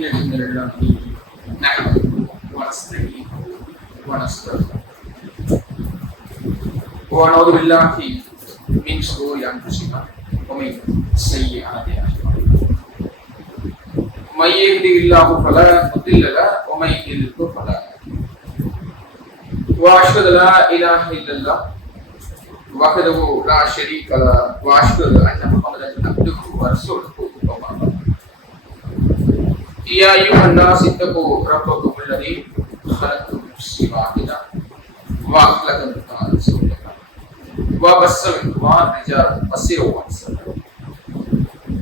إن الحمد لله نحمده ونستعينه ونستغفره ونعوذ بالله من شرور أنفسنا ومن سيئات أعمالنا من يهده الله فلا مضل له ومن يضلل فلا هادي له وأشهد أن لا إله إلا الله وحده لا شريك له وأشهد أن محمدا عبده ورسوله يا أيها الناس اتقوا ربكم الذي خلقكم من نفس واحدة وخلق منها زوجها وبث منهما رجالا كثيرا ونساء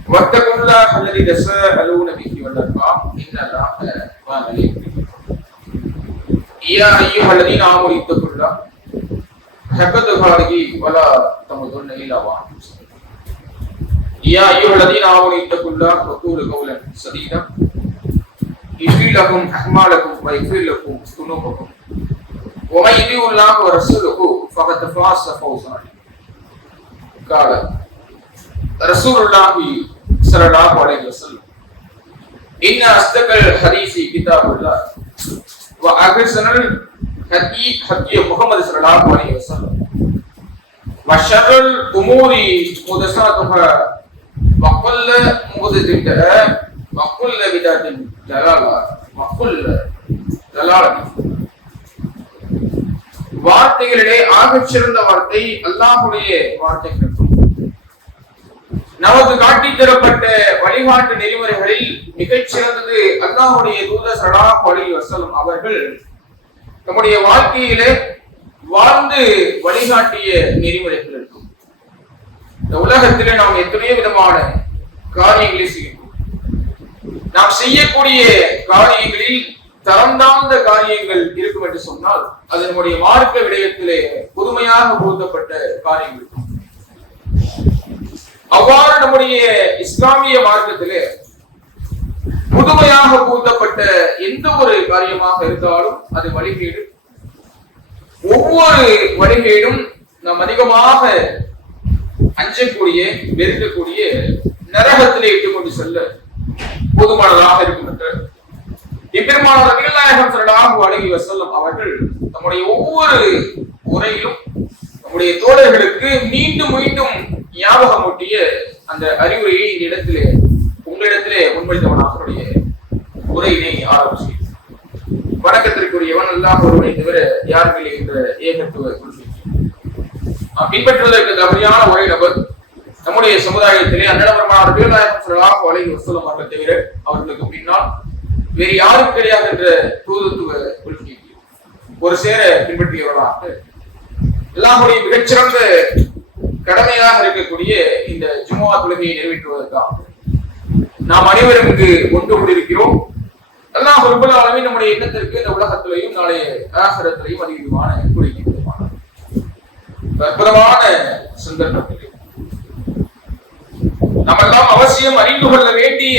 واتقوا الله الذي تساءلون به والأرحام إن الله كان عليكم يا أيها الذين آمنوا اتقوا الله حق تقاته ولا تموتن إلا وأنتم مسلمون يا أيها الذين آمنوا اتقوا الله وقولوا قولا سديدا يغفر لكم أعمالكم ويغفر لكم ذنوبكم ومن يطع الله ورسوله فقد فاز فوزا عظيما قال رسول الله صلى الله عليه وسلم إن أصدق الحديث كتاب الله وأحسن الهدي هدي محمد صلى الله عليه وسلم وشر الأمور محدثاتها وكل محدثة بدعة وكل بدعة ضلالة وكل ضلالة. வார்த்தைகளிலே ஆகச் சிறந்த வார்த்தை அல்லாஹ்வுடைய வார்த்தை. நமக்கு காட்டித் தரப்பட்ட வழிகாட்டு நெறிமுறைகளில் மிகச் சிறந்தது அல்லாஹ்வுடைய தூதர் ஸல்லல்லாஹு அலைஹி வஸல்லம் அவர்கள் நம்முடைய வாழ்க்கையிலே வாழ்ந்து வழிகாட்டிய நெறிமுறைகள் இருக்கும். இந்த உலகத்திலே நாம் எத்தனையோ விதமான காரியங்களை செய்கிறோம். நாம் செய்யக்கூடிய காரியங்களில் தரம் தாழ்ந்த காரியங்கள் இருக்கும் என்று சொன்னால் அது நம்முடைய மார்க்க விடயத்திலே புதுமையாக பொருத்தப்பட்ட காரியங்கள் இருக்கும். அவ்வாறு நம்முடைய இஸ்லாமிய மார்க்கத்திலே புதுமையாக பூத்தப்பட்ட எந்த ஒரு காரியமாக இருந்தாலும் அது வழிகேடு. ஒவ்வொரு வழிகேடும் நாம் அதிகமாக அஞ்சக்கூடிய வெறுக்கக்கூடிய நரகத்திலே இட்டுக் கொண்டு செல்ல போதுமானதாக இருக்கும் என்று எம்பெருமானார் நபிகள் நாயகம் ஸல்லல்லாஹு அலைஹி வஸல்லம் அவர்கள் நம்முடைய ஒவ்வொரு உரையிலும் நம்முடைய தோழர்களுக்கு மீண்டும் மீண்டும் ஞாபகமூட்டிய அந்த அறிவுரையை இந்த இடத்திலே உங்களிடத்திலே முன்வைத்தவனாக உரையினை ஆரம்பிச்சு. வணக்கத்திற்குரியவன் அல்லாஹ் ஒருவனை தவிர யாருமில்லை என்ற ஏகத்துவ கொள்கை பின்பற்றுவதற்கு தகுதியான ஒரே நபர் நம்முடைய சமுதாயத்திலே அன்னலபெருமானார் நபிகள் நாயகம் ஸல்லல்லாஹு அலைஹி வஸல்லம் அவர்கள் தவிர அவர்களுக்கு பின்னால் வேறு யாரும் கிடையாது என்ற தூதுத்துவ கொள்கை ஒரு சேர பின்பற்றியவர்களாக அல்லாஹ்வுடைய மிகச்சிறந்த கடமையாக இருக்கக்கூடிய இந்த ஜும்ஆ தொழுகையை நிறைவேற்றுவதற்காக நாம் அனைவரும் இங்கு ஒன்று கொண்டிருக்கிறோம். அல்லாஹ் ரப்பல் ஆலமீன் நம்முடைய எண்ணத்திற்கு இந்த உலகத்திலேயும் நாளைய ஆகிரத்திலேயும் அதிகமான குறைக்கு அற்புதமான சந்தர்ப்பத்தில் நாம் எல்லாம் அவசியம் அறிந்து கொள்ள வேண்டிய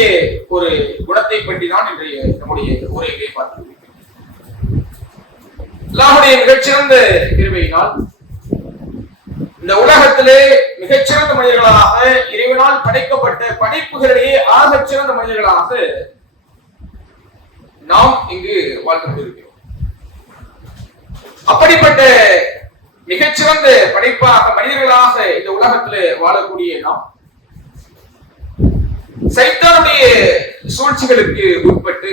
ஒரு குணத்தை பற்றி தான் இன்றைய நம்முடைய உரையை பார்த்து அல்லாஹ்வுடைய மிகச்சிறந்த கிருபையினால் இந்த உலகத்திலே மிகச்சிறந்த மனிதர்களாக இறைவனால் படைக்கப்பட்ட படைப்புகளிடையே ஆகச் சிறந்த மனிதர்களாக நாம் இங்கு வாழ்ந்து கொண்டிருக்கிறோம். அப்படிப்பட்ட மிகச்சிறந்த படைப்பாக மனிதர்களாக இந்த உலகத்திலே வாழக்கூடிய நாம் சைத்தானுடைய சூழ்ச்சிகளுக்கு உட்பட்டு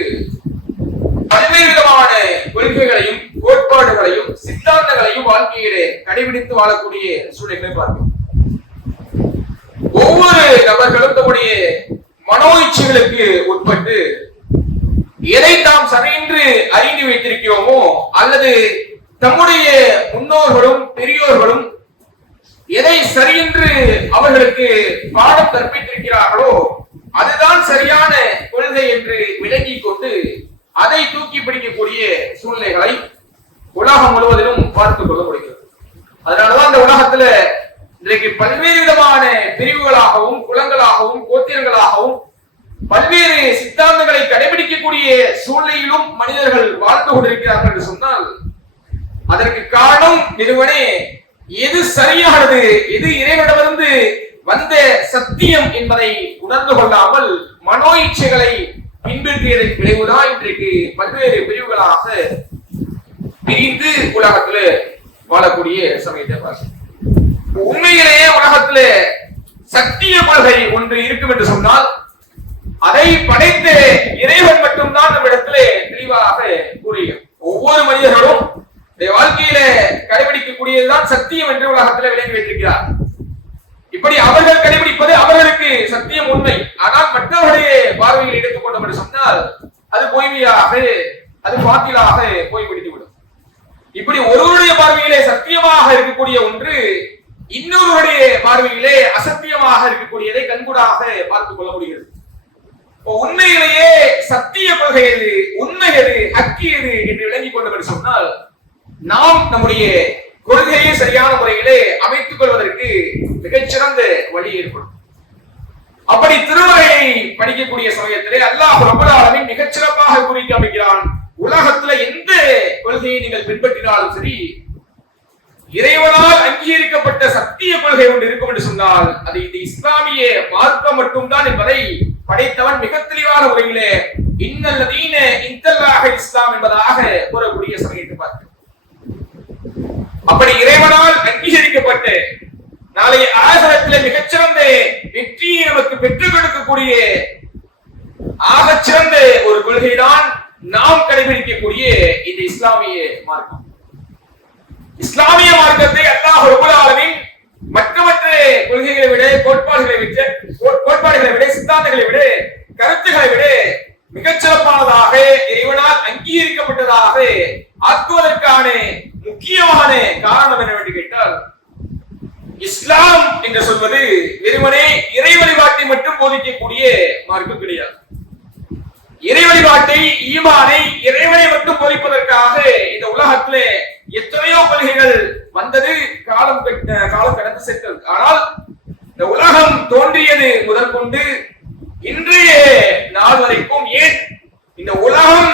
பல்வேறு விதமான கொள்கைகளையும் கோட்பாடுகளையும் சித்தாந்தங்களையும் வாழ்க்கையிலே கடைபிடித்து வாழக்கூடிய சூழ்நிலை பார்க்கிறோம். ஒவ்வொரு நபர்களும் தம்முடைய மனோ இச்சைகளுக்கு உட்பட்டு எதை தாம் சரியென்று அறிந்து வைத்திருக்கிறோமோ அல்லது தம்முடைய முன்னோர்களும் பெரியோர்களும் எதை சரியென்று அவர்களுக்கு பாடம் கற்பித்திருக்கிறார்களோ அதுதான் சரியான கொள்கை என்று விளங்கிக் கொண்டு அதை தூக்கி பிடிக்கக்கூடிய சூழ்நிலைகளை உலகம் முழுவதிலும் பார்த்துக் கொள்ள முடிகிறது. அதனாலதான் இந்த உலகத்துல இன்றைக்கு பல்வேறு விதமான பிரிவுகளாகவும் குலங்களாகவும் கோத்திரங்களாகவும் பல்வேறு சித்தாந்தங்களை கடைபிடிக்கக்கூடிய சூழ்நிலையிலும் மனிதர்கள் வாழ்ந்து கொண்டிருக்கிறார்கள் என்று சொன்னால் அதற்கு காரணம் நிறுவனே எது சரியானது எது இறைவனிடமிருந்து வந்த சத்தியம் என்பதை உணர்ந்து கொள்ளாமல் மனோ இச்சைகளை பின்பற்றியதன் விளைவுதான் இன்றைக்கு பல்வேறு பிரிவுகளாக பிரிந்து உலகத்துல வாழக்கூடிய சமயத்தை பார்க்கிறோம். உண்மையிலேயே உலகத்துல சத்திய கொள்கை ஒன்று இருக்கும் என்று சொன்னால் அதை படைத்த இறைவன் மட்டும்தான் நம்மிடத்திலே தெளிவாக கூறுகிறோம். ஒவ்வொரு மனிதர்களும் வாழ்க்கையில கடைபிடிக்கக்கூடியதுதான் சத்தியம் என்று உலகத்தில் விளங்கி வைத்திருக்கிறார். இப்படி அவர்கள் கடைபிடிப்பது அவர்களுக்கு சத்தியம் உண்மை. ஆனால் மற்றவர்களுடைய பார்வையில் எடுத்துக்கொண்டோம் என்று சொன்னால் அது பொய்மையாக, அது பாத்திலாக போய் விடுத்துவிடும். இப்படி ஒருவருடைய பார்வையிலே சத்தியமாக இருக்கக்கூடிய ஒன்று இன்னொருவருடைய பார்வையிலே அசத்தியமாக இருக்கக்கூடியதை கண்கூடாக பார்த்துக் கொள்ள முடிகிறது. உண்மையிலேயே சத்திய கொள்கை எது, உண்மை எது, ஹக்கி எது என்று விளங்கிக் கொண்டோம் என்று சொன்னால் நாம் நம்முடைய கொள்கையை சரியான முறையிலே அமைத்துக் கொள்வதற்கு மிகச்சிறந்த வழி ஏற்படும். அப்படி திருமறையை படிக்கக்கூடிய சமயத்திலே அல்லாஹ் ரப்பல் ஆலமீன் மிகச்சிறப்பாக கூறி காமிக்கிறான். உலகத்துல எந்த கொள்கையை நீங்கள் பின்பற்றினாலும் சரி, இறைவனால் அங்கீகரிக்கப்பட்ட சத்திய கொள்கை ஒன்று இருக்கும் என்று சொன்னால் அது இந்த இஸ்லாமிய மார்க்கம் மட்டும்தான் என்பதை படைத்தவன் மிக தெளிவான முறையிலே இன்னல்லதீன இன்தல்லாஹ இஸ்லாம் என்பதாக கூறக்கூடிய சமயத்தை பார்க்கிறோம். அப்படி இறைவனால் அங்கீகரிக்கப்பட்ட நாளைய ஆகிரத்திலே மிகச்சிறந்த வெற்றியை நமக்கு பெற்றுக் கொடுக்கக்கூடிய ஆகச்சிறந்த ஒரு கொள்கைதான் நாம் கடைபிடிக்கக்கூடிய இந்த இஸ்லாமிய மார்க்கம். இஸ்லாமிய மார்க்கத்தை அல்லாஹ் ரப்பல் ஆலமீன் மற்ற கொள்கைகளை விட, கோட்பாடுகளை விட, சித்தாந்தங்களை விட, கருத்துக்களை விட மிகச்சிறப்பானதாக இறைவனால் அங்கீகரிக்கப்பட்டதாக ஆக்குவதற்கான முக்கியமான காரணம் என்னவென்று கேட்டால், இஸ்லாம் என்று சொல்வது வெறுமனே இறை வழிபாட்டை மட்டும் போதிக்கக்கூடிய மார்க்கம் கிடையாது. இறை வழிபாட்டை, ஈமானை, இறைவனை மட்டும் போதிப்பதற்காக இந்த உலகத்திலே எத்தனையோ கொள்கைகள் வந்தது, காலம் கடந்து சென்றது. ஆனால் இந்த உலகம் தோன்றியது முதற்கொண்டு இன்றைய நாள் வரைக்கும், ஏன் இந்த உலகம்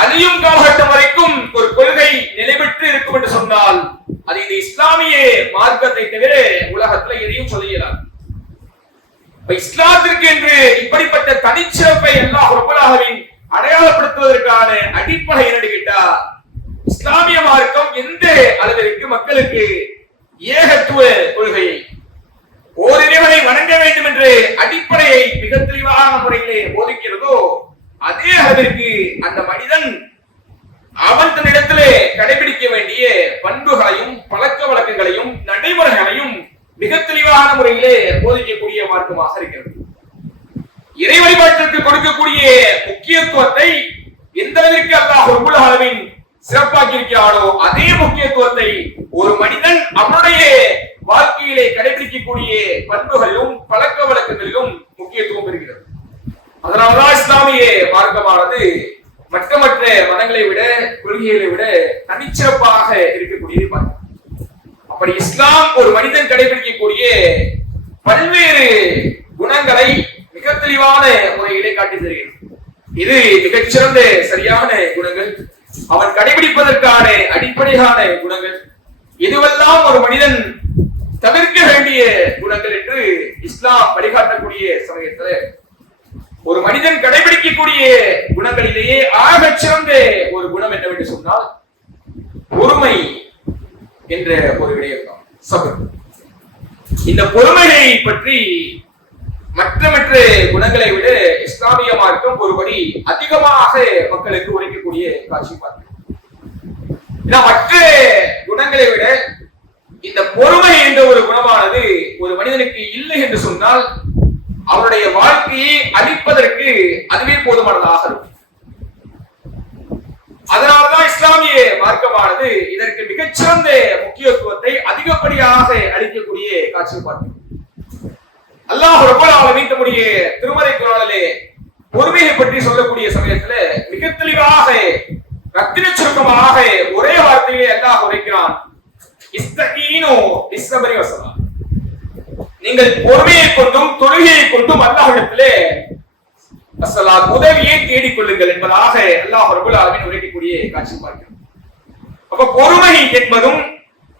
அழியும் காலகட்டம் வரைக்கும் ஒரு கொள்கை நிலைபெற்று இருக்கும் என்று சொன்னால் அது இந்த இஸ்லாமிய மார்க்கத்தை தவிர உலகத்துல எதையும் சொல்ல இயலாது. இஸ்லாத்திற்கு என்று இப்படிப்பட்ட தனிச்சிறப்பை அல்லாஹ் ரப்பல் ஆலமீன் அடையாளப்படுத்துவதற்கான அடிப்படை என்னன்னு கேட்டா, இஸ்லாமிய மார்க்கம் எந்த அளவிற்கு மக்களுக்கு ஏகத்துவ கொள்கையை, ஓரிறைவனை வணங்க வேண்டும் என்ற அடிப்படையை மிக தெளிவான முறையிலே போதிக்கிறதோ அதே அளவிற்கு அந்த மனிதன் அவன் தன்னிடத்திலே கடைபிடிக்க வேண்டிய பண்புகளையும் பழக்க வழக்கங்களையும் நடைமுறைகளையும் மிக தெளிவான முறையிலே போதிக்கக்கூடிய மார்க்கமாக இருக்கிறது. இறை வழிபாட்டிற்கு கொடுக்கக்கூடிய முக்கியத்துவத்தை எந்த அளவிற்கு அல்லாஹ் ரப்பல் ஆலமீன் சிறப்பாக்கி இருக்கிறானோ அதே முக்கியத்துவத்தை ஒரு மனிதன் அவனுடைய வாழ்க்கையிலே கடைபிடிக்கக்கூடிய பண்புகளிலும் பழக்க வழக்கங்களிலும் முக்கியத்துவம் பெறுகிறது. அதனால்தான் இஸ்லாமிய மார்க்கமானது மற்ற மதங்களை விட, கொள்கைகளை விட தனிச்சிறப்பாக இருக்கக்கூடியது பார்க்கிறோம். அப்படி இஸ்லாம் ஒரு மனிதன் கடைபிடிக்கக்கூடிய பல்வேறு குணங்களை மிக தெளிவான முறையிலே காட்டி தருகிறது. இது மிகச்சிறந்த சரியான குணங்கள், அவன் கடைபிடிப்பதற்கான அடிப்படையான குணங்கள், எதுவெல்லாம் ஒரு மனிதன் தவிர்க்க வேண்டிய குணங்கள் என்று இஸ்லாம் வழிகாட்டக்கூடிய சமயத்தில் ஒரு மனிதன் கடைபிடிக்கக்கூடிய குணங்களிலேயே ஆகச் சிறந்த ஒரு குணம் என்னவென்று சொன்னால் பொறுமை என்ற ஒரு விடயம். சபர். இந்த பொறுமையை பற்றி மற்ற குணங்களை விட இஸ்லாமிய மார்க்கம் ஒருபடி அதிகமாக மக்களுக்கு உரைக்கக்கூடிய காட்சி பார்க்கிறோம். மற்ற குணங்களை விட இந்த பொறுமை என்ற ஒரு குணமானது ஒரு மனிதனுக்கு இல்லை என்று சொன்னால் அவருடைய வாழ்க்கையை அழிப்பதற்கு அதுவே போதுமானதாக இருக்கும். அதனால்தான் இஸ்லாமிய மார்க்கமானது இதற்கு மிகச்சிறந்த முக்கியத்துவத்தை அதிகப்படியாக அளிக்கக்கூடிய காட்சியை பார்க்கிறோம். அல்லாஹ் ரப்பல் ஆலமீன் தம்முடைய திருமறை குர்ஆனிலே பொறுமையை பற்றி சொல்லக்கூடிய சமயத்துல மிக தெளிவாக ரத்தின சுருக்கமாக ஒரே வார்த்தையிலே அல்லாஹ் உரைக்கிறான், இஸ்தகீனு பிஸ்ஸப்ரி வஸலா. நீங்கள் பொறுமையை கொண்டும் தொழுகையை கொண்டும் அல்லாஹ்விடத்திலே வஸலாத் உதவியை தேடிக் கொள்ளுங்கள் என்பதாக அல்லாஹ் ரப்பல் ஆலமீன் உரைக்கக்கூடிய காட்சி பார்க்கிறோம். அப்ப பொறுமை என்பதும்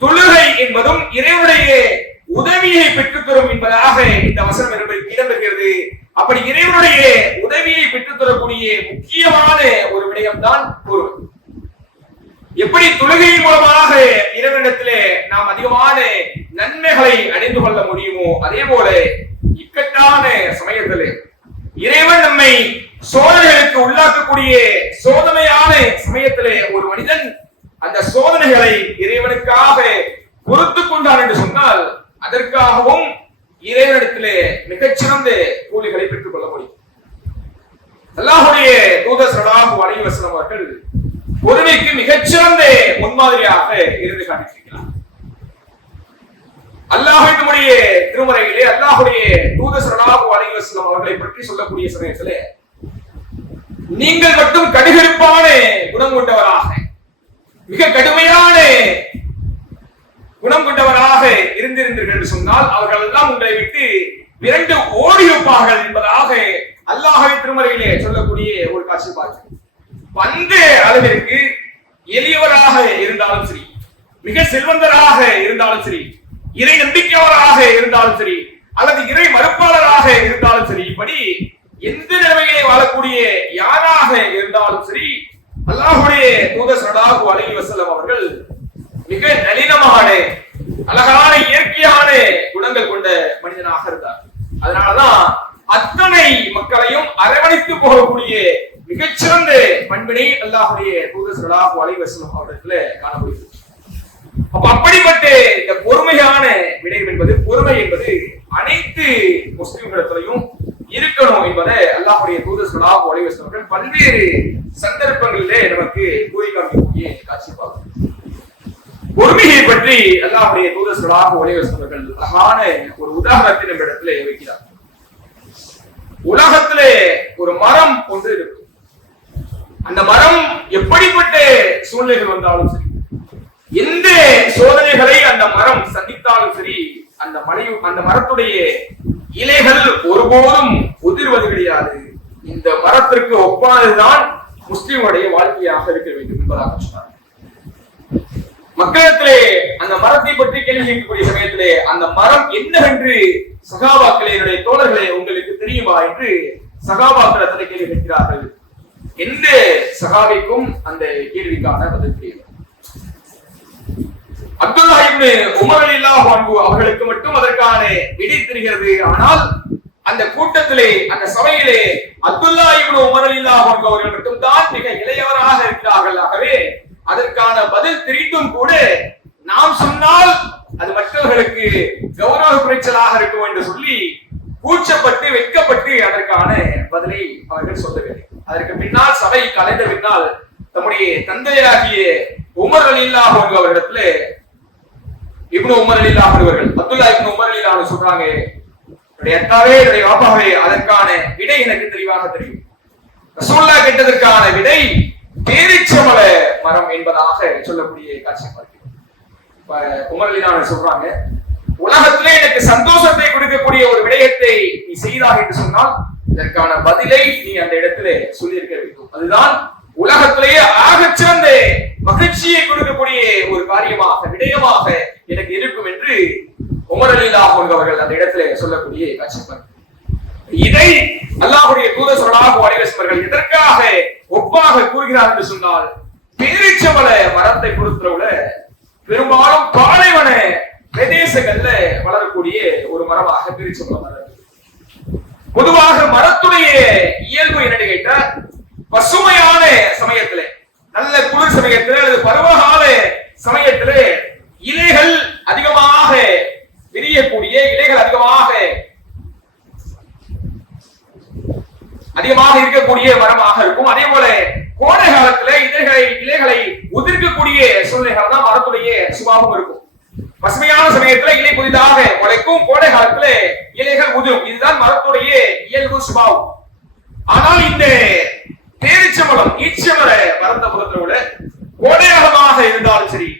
தொழுகை என்பதும் இறைவனுடைய உதவியை பெற்றுத் தரும் என்பதாக இந்த வசனம் இடம்பெறுகிறது. அப்படி இறைவனுடைய உதவியை பெற்றுத் தரக்கூடிய முக்கியமான ஒரு விடயம்தான் பொறுமை. எப்படி தொழுகையின் மூலமாக இறைவனிடத்திலே நாம் அதிகமான நன்மைகளை அடைந்து கொள்ள முடியுமோ, அதே போல இக்கட்டான சமயத்திலே இறைவன் நம்மை சோதனைகளுக்கு உள்ளாக்கக்கூடிய சோதனையான சமயத்திலே ஒரு மனிதன் அந்த சோதனைகளை இறைவனுக்காக பொறுத்து கொண்டான் என்று சொன்னால் அதற்காகவும் இறைவனிடத்திலே மிகச்சிறந்த கூலிகளை பெற்றுக் கொள்ள முடியும். அல்லாஹ்வுடைய தூதர் ஸல்லல்லாஹு அலைஹி வஸல்லம் அவர்கள் பொறுமைக்கு மிகச்சிறந்த முன்மாதிரியாக இருந்து காட்டியிருக்கிறார். அல்லாஹ்வுடைய திருமறையிலே அல்லாஹ்வுடைய தூதர் ஸல்லல்லாஹு அலைஹி வஸல்லம் அவர்களை பற்றி சொல்லக்கூடிய சமயத்திலே நீங்கள் மட்டும் கடுகடுப்பான குணம் கொண்டவராக, மிக கடுமையான குணம் கொண்டவராக இருந்திருந்தீர்கள் என்று சொன்னால் அவர்கள் எல்லாம் உங்களை விட்டு விரண்டு ஓடி இருப்பார்கள் என்பதாக அல்லாஹ்வின் திருமறையிலே சொல்லக்கூடிய ஒரு காட்சி பார்க்கிறோம். அந்த அளவிற்கு எளியவராக இருந்தாலும் சரி, மிக செல்வந்தராக இருந்தாலும் சரி, இறை நம்பிக்கையாளராக இருந்தாலும் சரி, அல்லது இறை மறுப்பாளராக இருந்தாலும் சரி, இப்படி எந்த நிலைமையிலே வாழக்கூடிய யாராக இருந்தாலும் சரி, அல்லாஹ்வுடைய தூதர் ஸல்லல்லாஹு அலைஹி வஸல்லம் அவர்கள் மிக நளினமான அழகான இயற்கையான குணங்கள் கொண்ட மனிதனாக இருந்தார். அதனாலதான் அத்தனை மக்களையும் அரவணைத்து போகக்கூடிய மிகச்சிறந்த பண்பினை அல்லாஹ்வுடைய தூதர் ஸல்லல்லாஹு அலைஹி வஸல்லம் அவர்களிடத்துல காணப்படுகிறது. அப்ப அப்படிப்பட்ட இந்த பொறுமையான விடயம் என்பது, பொறுமை என்பது அனைத்து முஸ்லிம்களிடத்திலையும் இருக்கணும் என்பதை அல்லாஹ்வுடைய தூதர் ஸல்லல்லாஹு அலைஹி வஸல்லம் அவர்கள் பல்வேறு சந்தர்ப்பங்களிலே நமக்கு கூறி காண்பிக்கக்கூடிய காட்சி பார்க்கிறோம். பொறுமையை பற்றி அல்லாஹ்வுடைய தூதர் ஸல்லல்லாஹு அலைஹி வஸல்லம் அவர்கள் அழகான ஒரு உதாரணத்தை நம்ம இடத்துல வைக்கிறார். உலகத்திலே ஒரு மரம் ஒன்று இருக்கும். அந்த மரம் எப்படிப்பட்ட சூழ்நிலைகள் வந்தாலும் சரி, எந்த சோதனைகளை அந்த மரம் சந்தித்தாலும் சரி, அந்த மரத்துடைய இலைகள் ஒருபோதும் உதிர்வது கிடையாது. இந்த மரத்திற்கு ஒப்பானதுதான் முஸ்லிமுடைய வாழ்க்கையாக இருக்க வேண்டும் என்பதாக சொன்னார். மக்களிடத்திலே அந்த மரத்தை பற்றி கேள்வி கேட்கக்கூடிய சமயத்திலே அந்த மரம் என்னவென்று சகாபாக்களே, என்னுடைய தோழர்களே, உங்களுக்கு தெரியுமா என்று சகாபாக்களிடத்திலே கேள்வி கேட்கிறார்கள். எந்த சகாபிக்கும் அந்த கேள்விக்கான பதில் தெரியவில்லை. அப்துல்லா இப்னு உமர் ரலியல்லாஹு அன்ஹு அவர்களுக்கு மட்டும் அதற்கான விடை தெரிகிறது. ஆனால் அந்த கூட்டத்திலே, அந்த சபையிலே அப்துல்லா இப்னு உமர் ரலியல்லாஹு அன்ஹு அவர்கள் மட்டும் தான் மிக இளையவராக இருக்கிறார்கள். ஆகவே அதற்கான பதில் தெரிந்தும் கூட நாம் சொன்னால் அது மற்றவர்களுக்கு கௌரவ குறைச்சலாக இருக்கும் என்று சொல்லி கூச்சப்பட்டு வெட்கப்பட்டு அதற்கான பதிலை அவர்கள் சொல்லவில்லை. அதற்கு பின்னால் சபை கலைந்த பின்னால் தம்முடைய தந்தையாகிய உமர் ரலியல்லாஹு அன்ஹு அவர்களிடத்துல இப்னு உமர் ரலியல்லாஹு அன்ஹு அவர்கள், அப்துல்லா இப்னு உமர் ரலியல்லாஹு அன்ஹு சொல்றாங்க, என்னுடைய அத்தாவே, என்னுடைய வாப்பாவே, அதற்கான விடை எனக்கு தெளிவாக தெரியும். ரசூலுல்லாஹ் கேட்டதற்கான விடை பேரிச்சம்பழ மரம் என்பதாக சொல்லக்கூடிய காட்சி பார்க்கிறோம். உமர் ரலியல்லாஹு அன்ஹு சொல்றாங்க, உலகத்திலே எனக்கு சந்தோஷத்தை கொடுக்கக்கூடிய ஒரு விடயத்தை நீ செய்தாக என்று சொன்னால் இதற்கான பதிலை நீ அந்த இடத்திலே சொல்லியிருக்க வேண்டும். அதுதான் உலகத்திலேயே ஆகச்சிறந்த மகிழ்ச்சியை கொடுக்கக்கூடிய ஒரு காரியமாக, விடயமாக எனக்கு இருக்கும் என்று உமர் ரலியல்லாஹு அன்ஹு அவர்கள் அந்த இடத்திலே சொல்லக்கூடிய காட்சி பார்க்கிறோம். இதை அல்லாஹ்வுடைய தூதர் ஸல்லல்லாஹு அலைஹி வஸல்லம் அவர்கள் எதற்காக ஒப்பாக கூறுகிறார் என்று சொன்னால், பேரிச்சம்பழ மரத்தை பொறுத்தளவுல பெரும்பாலும் பாலைவன பிரதேசங்கள்ல வளரக்கூடிய ஒரு மரமாக பேரிச்சம்பழ மரம். பொதுவாக மரத்துடைய இயல்பு என்னன்னு கேட்டா, பசுமையான சமயத்திலே, நல்ல குளிர் சமயத்திலே அல்லது பருவகால சமயத்திலே இலைகள் அதிகமாக விரியக்கூடிய, இலைகள் அதிகமாக இருக்கக்கூடிய மரமாக இருக்கும். அதே போல கோடை காலத்துல இலைகளை உதிர்க்கக்கூடிய சூழ்நிலைகள் தான் மரத்துடைய சுபாவம் இருக்கும். பசுமையான சமயத்துல இலை புதிதாக முளைக்கும், கோடை காலத்துல இலைகள் உதிரும். இதுதான் மரத்துடைய இயல்பு சுபாவம். ஆனால் இந்த பேரிச்சம்பழம், ஈச்சமர மரத்தை பொறுத்தவரை கோடைகாலமாக இருந்தாலும் சரி,